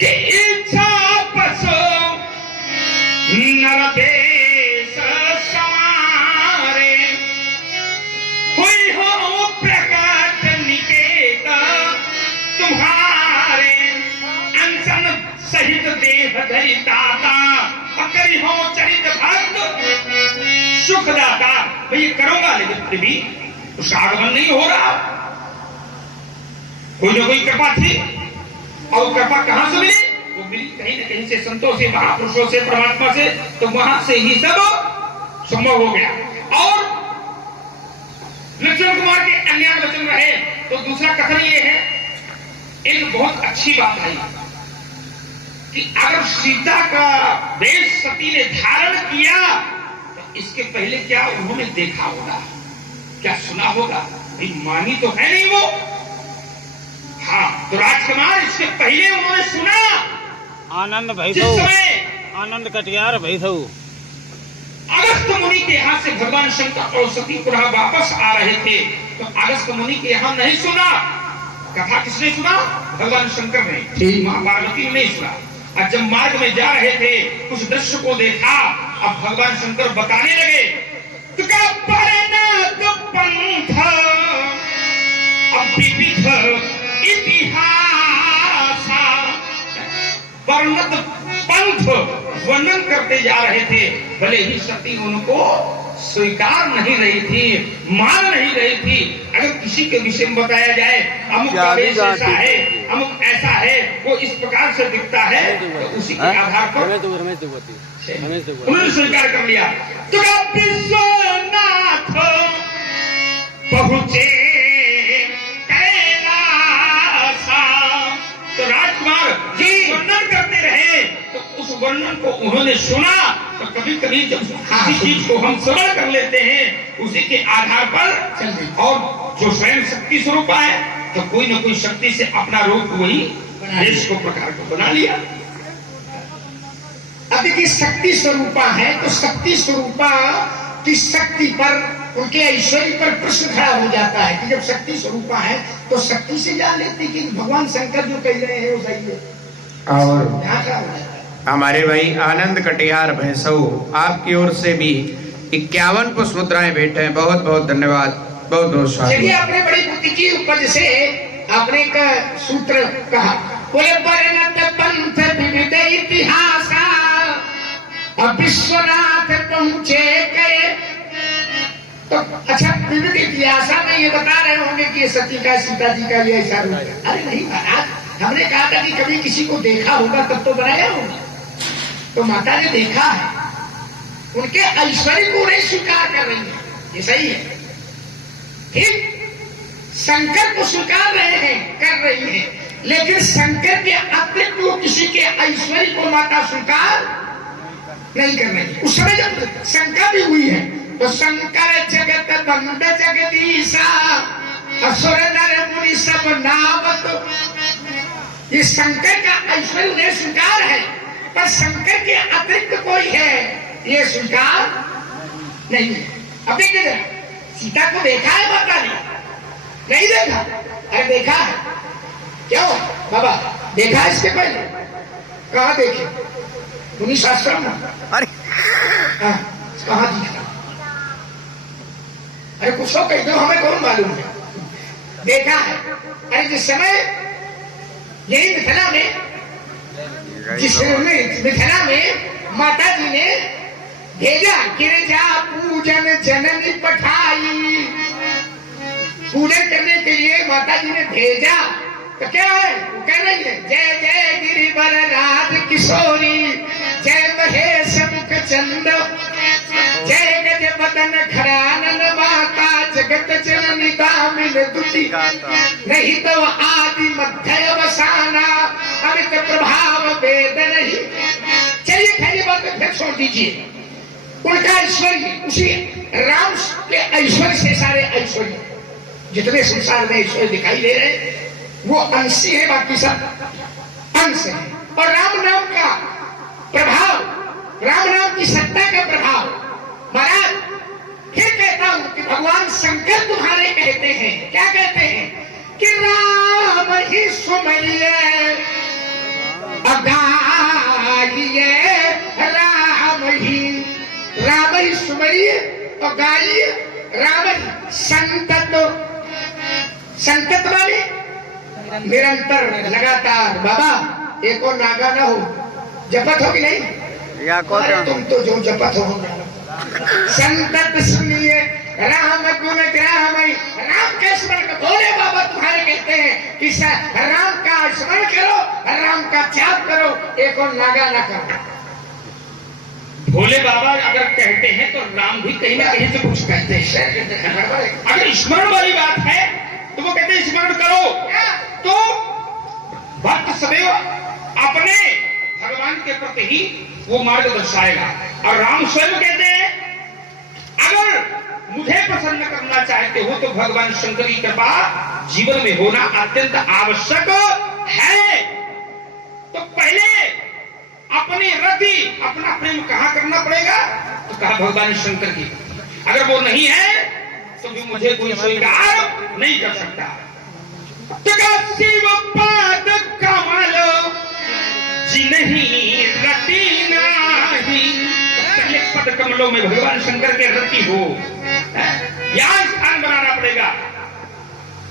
कि इच्छा पशु नरदेश समारे हुई हो प्रकट निकेत तुम्हारे अनशन सहित देह धरि दाता अकरि हो चरित भक्त सुखदाता। मैं ये करूंगा लेकिन फिर भी उसका आगमन नहीं हो रहा। कोई ना कोई कृपा थी और कृपा कहां से मिली? वो मिली कहीं ना कहीं से, संतों से, महापुरुषों से, परमात्मा से। तो वहां से ही सब संभव हो गया। और लक्ष्मण कुमार के अन्य वचन रहे। तो दूसरा कथन ये है, एक बहुत अच्छी बात आई कि अगर सीता का वेश सती ने धारण किया तो इसके पहले क्या उन्होंने देखा होगा, क्या सुना होगा? भाई मानी तो है नहीं वो। हाँ, तो राजकुमार इसके पहले उन्होंने सुना। आनंद भाई जिस समय आनंद कटियार भाई था अगस्त मुनि के यहाँ से भगवान शंकर और सती पुनः वापस आ रहे थे, तो अगस्त मुनि के यहाँ नहीं सुना। कथा किसने सुना? भगवान शंकर ने, मां पार्वती ने नहीं सुना। और जब मार्ग में जा रहे थे कुछ दृश्य को देखा। अब भगवान शंकर बताने लगे तो पंथ अब विविध इतिहास वर्णत पंथ वर्णन करते जा रहे थे। भले ही सती उनको स्वीकार नहीं रही थी, मान नहीं रही थी। अगर किसी के विषय में बताया जाए अमुक का वेश ऐसा है, अमुक ऐसा है, वो इस प्रकार से दिखता है, तो उसी के आधार पर उन्होंने स्वीकार कर लिया। तो विश्वनाथ पहुंचे कैलासा। तो राजकुमार जी वर्णन करते रहे, तो उस वर्णन को उन्होंने सुना। तो कभी कभी जब किसी चीज को हम श्रवण कर लेते हैं उसी के आधार पर चलते, और जो स्वयं शक्ति स्वरूपा है तो कोई न कोई शक्ति से अपना रूप वही देश को प्रकार को बना लिया। अब देखिए शक्ति स्वरूपा है तो शक्ति स्वरूपा की शक्ति पर, उनके ऐश्वर्य पर प्रश्न खड़ा हो जाता है कि जब शक्ति स्वरूपा है तो शक्ति से जान लेते कि भगवान शंकर जो कह रहे हैं वो सही है। और यहाँ क्या हो जाता है? हमारे भाई आनंद कटियार भैंसऊ आपकी ओर से भी 51 पुष्प मुद्राएं भेंटे हैं। बहुत बहुत धन्यवाद, बहुत बहुत चलिए, आपने बड़ी बुद्धि की उपज से आपने का सूत्र कहा, बोले वर्णत पंथ विविध इतिहास अब विश्वनाथ पहुंचे गए। तो अच्छा, विविध इतिहास में ये बता रहे होंगे कि ये सती का, सीता जी का ये ऐसा रूप है। अरे नहीं महाराज, हमने कहा था कि कभी किसी को देखा होगा तब तो बनाया होगा। तो माता ने देखा है, उनके ऐश्वर्य को नहीं स्वीकार कर रही है, ये सही है। ठीक, शंकर को स्वीकार रहे हैं, कर रही है, लेकिन शंकर के अतिरिक्त वो किसी के ऐश्वर्य को माता स्वीकार नहीं कर रही। उस समय जब शंका भी हुई है तो शंकर जगत बंद जगदीशा असुर नर मुनि सब नावत। ये शंकर का ऐश्वर्य उन्हें स्वीकार है, पर शंकर के अतिरिक्त कोई है ये स्वीकार नहीं है। अब देखिए जरा, सीता को देखा है माता ने? नहीं देखा? अरे देखा है। क्यों बाबा देखा है? इसके पहले कहाँ देखे? मुनि शास्त्र में। अरे कहाँ दिखा? अरे कुछ हो कह दो, हमें कौन मालूम है? देखा है। अरे जिस समय यही मिथिला में, मिथिला में माता जी ने भेजा, गिरजा पूजन जननी पठाई, पूजन करने के लिए माता जी ने भेजा। तो क्या है? वो कह रही है जय जय गिरिवर राज किशोरी, जय महेश मुख चंद्र, जय गज बदन खरानन माता, जगत जननी दामिन दुति, नहीं तो आदि मध्य अवसाना, अमित प्रभाव वेद नहीं। चलिए पहली बात फिर छोड़ दीजिए, उनका ऐश्वर्य उसी राम के ऐश्वर्य से सारे ऐश्वर्य जितने संसार में ऐश्वर्य दिखाई दे रहे वो अंशी है, बाकी सब अंश है। और राम नाम का प्रभाव, राम नाम की सत्ता का प्रभाव। महाराज फिर कहता हूं कि भगवान शंकर तुम्हारे कहते हैं, क्या कहते हैं कि राम ही सुमरिए सुमरिए और गाइए राम संतत। संतत माने निरंतर लगातार। बाबा एक और नागा ना हो, जपत हो कि नहीं? या को अरे तुम तो जो जपत हो संतत सुनिए राम गुण ग्राम। राम का स्मरण करो। भोले बाबा तुम्हारे कहते हैं कि राम का स्मरण करो, राम का जाप करो, एक और नागा ना करो। भोले बाबा अगर कहते हैं तो राम भी कहीं ना कहीं से कुछ कहते हैं। अगर स्मरण वाली बात है तो वो कहते हैं स्मरण करो, तो भक्त सदैव अपने भगवान के प्रति ही वो मार्ग दर्शाएगा। और राम स्वयं कहते हैं अगर मुझे प्रसन्न करना चाहते हो तो भगवान शंकर की कृपा जीवन में होना अत्यंत आवश्यक है। तो पहले अपनी रति अपना प्रेम कहां करना पड़ेगा? तो कहा भगवान शंकर की। अगर वो नहीं है तो भी मुझे कोई स्वीकार नहीं कर सकता। शिव पाद कमल जिन्हीं रति नाही। पहले पद कमलों में भगवान शंकर के रति हो, यहां स्थान बनाना पड़ेगा।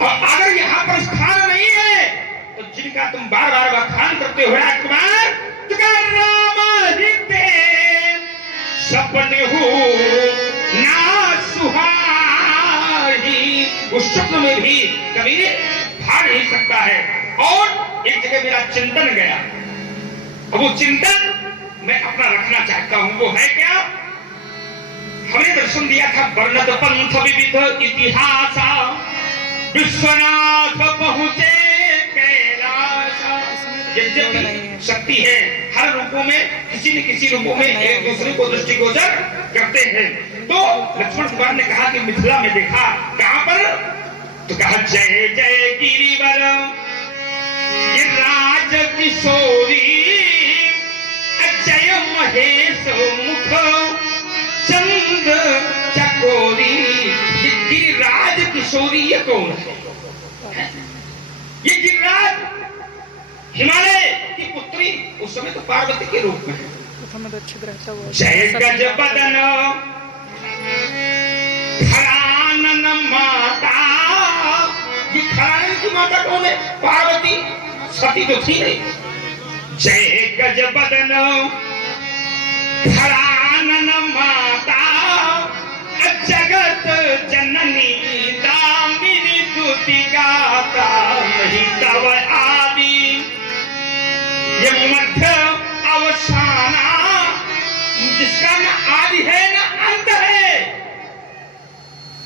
और अगर यहां पर स्थान नहीं है तो जिनका तुम बार बार बखान करते हो राजकुमार, राम हिते सपने हो ना सुहाई। उस स्वप्न में भी कभी भाग नहीं सकता है। और एक जगह मेरा चिंतन गया, अब वो चिंतन मैं अपना रखना चाहता हूं। वो है क्या? हमने दर्शन दिया था वर्णत पंथ विविध इतिहास, विश्वनाथ पहुंचे कैलाश। यद्यपि शक्ति है हर रूपों में, किसी न किसी रूपों में एक दूसरे को दृष्टिगोचर करते हैं। तो लक्ष्मण कुमार ने कहा कि मिथिला में देखा, कहां पर? तो कहा जय जय गिरिवर राज किशोरी, जय महेश मुख चंद चकोरी। ये गिरिराज किशोरी ये कौन है? ये गिरिराज हिमालय की पुत्री, उस समय तो पार्वती के रूप में है। जय गज बदन खरानन माता। ये खरानन की माता कौन है? पार्वती, सती तो थी नहीं। जय गज बदन खरानन माता, जगत जननी दामिनी स्तुति गाता। नहीं तव आदि ये मध्य अवसाना, जिसका न आदि है न अंत है,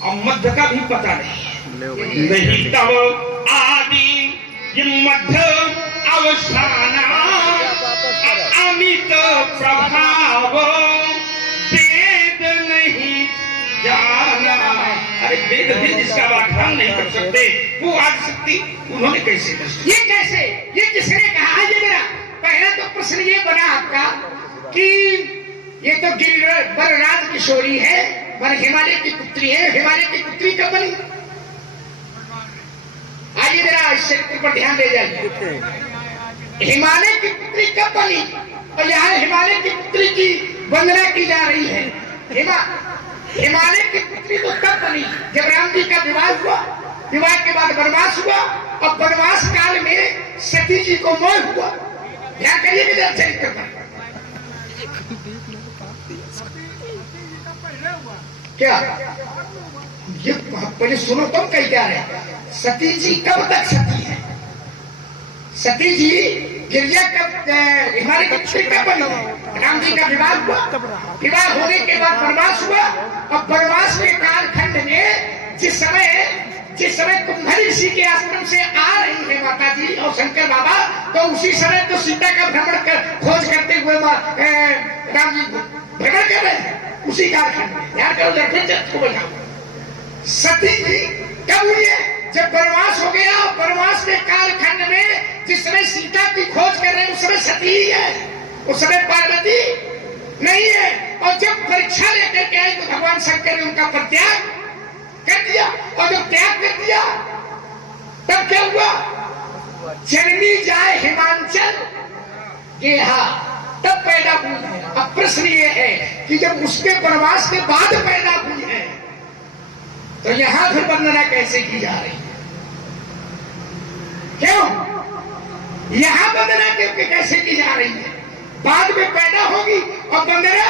और मध्य का भी पता नहीं। नहीं तब आदि ये मध्य अवसाना, अमित प्रभाव वेद नहीं जाना। अरे वेद भी जिसका व्याख्यान नहीं कर सकते, वो आज शक्ति उन्होंने कैसे दर्शन? ये कैसे? ये किसने कहा? ये मेरा पहला तो प्रश्न ये बना आपका कि ये तो गिरिराज किशोरी है, वर हिमालय की पुत्री है। हिमालय की पुत्री कब बनी? आइए जरा इस चरित्र पर ध्यान दे जाइए। हिमालय की पुत्री कब बनी? और यहाँ हिमालय की पुत्री की वंदना की जा रही है। हिमालय की पुत्री तो तब बनी जब राम जी का विवाह हुआ, विवाह के बाद वनवास हुआ, और वनवास काल में सती जी को मोह हुआ। ध्यान करिए चरित्र पर। क्या ये पहले सुनो, तुम कही जा रहे सती जी कब तक सती है? सती जी गिरिजा कब, हिमालय की पुत्री कब बनी? राम जी का विवाह हुआ, विवाह होने के बाद वनवास हुआ, और वनवास के कालखंड में जिस समय कुंभरी ऋषि के आश्रम से आ रही है माता जी और शंकर बाबा, तो उसी समय तो सीता का भ्रमण खोज करते हुए राम जी भ्रमण कर रहे हैं उसी कालखंड में। यार करो को बताओ, सती जी कब हुई है? जब वनवास हो गया, और वनवास के कालखंड में जिस समय सीता की खोज कर रहे हैं उस समय सती ही है, उस समय पार्वती नहीं है। और जब परीक्षा लेकर के आए तो भगवान शंकर ने उनका परित्याग कर दिया, और जब त्याग कर दिया तब क्या हुआ? जननी जाए हिमांचल गेहा, तब पैदा हुई। अब प्रश्न ये है कि जब उसके प्रवास के बाद पैदा हुई है तो यहां फिर वंदना कैसे की जा रही है? क्यों यहां वंदना कैसे की जा रही है? बाद में पैदा होगी और वंदना